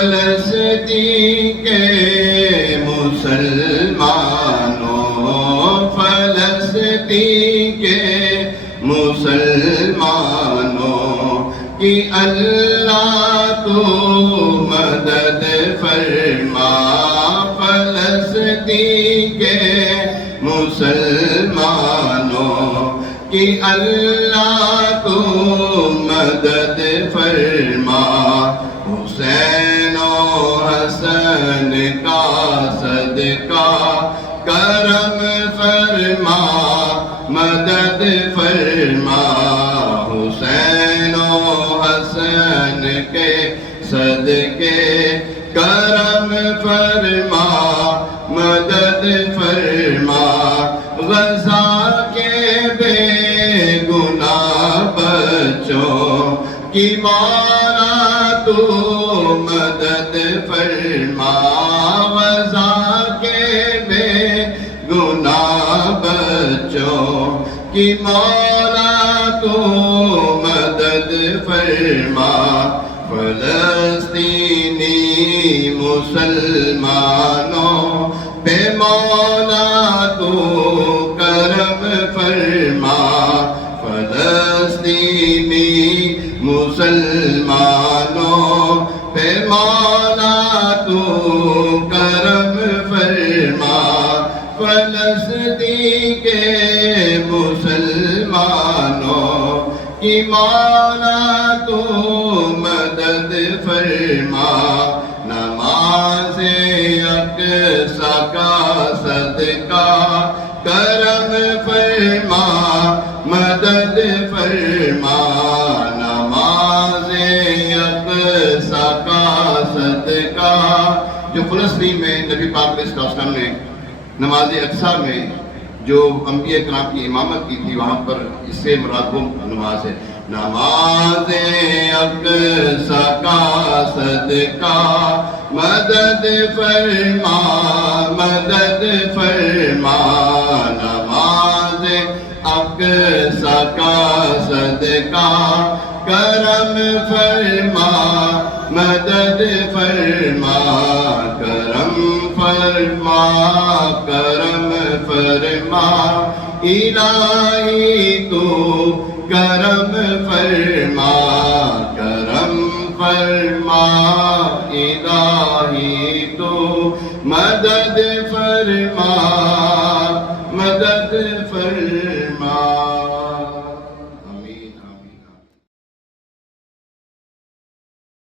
فلسطین کے مسلمانوں، فلسطین کے مسلمانوں کی اللہ تو مدد فرما، فلسطین کے مسلمانوں کی اللہ تو مدد فرما، حسین و حسن کا صدقہ کرم فرما، مدد فرما، حسین و حسن کے صدقے کرم فرما، مدد فرما، غزہ کے بے گناہ بچوں کی مولا تو مدد فرما، غزہ کے بے گناہ بچوں کی مولا تو مدد فرما، فلسطینی مسلمانوں پہ مولا تو کرم فرما، فلسطینی مسلمانوں پہ مولا تو کرم فرما، فلسطین کے مسلمانوں کی مولا تو مدد فرما، نماز اقصیٰ کا صدقہ کرم فرما، مدد فرما، نماز اقصیٰ کا صدقہ، جو فلسطین میں نبی پاک علیہ السلام نے نماز اقصیٰ میں جو انبیاء کرام کی امامت کی تھی، وہاں پر اس سے مراد وہ نماز ہے، نماز اقصیٰ کا صدقہ مدد فرما، مدد فرما، نماز اقصیٰ کا صدقہ کرم فرما، مدد فرما، کرم فرما، کرم فرما، الہی تو کرم فرما، کرم فرما، الہی تو مدد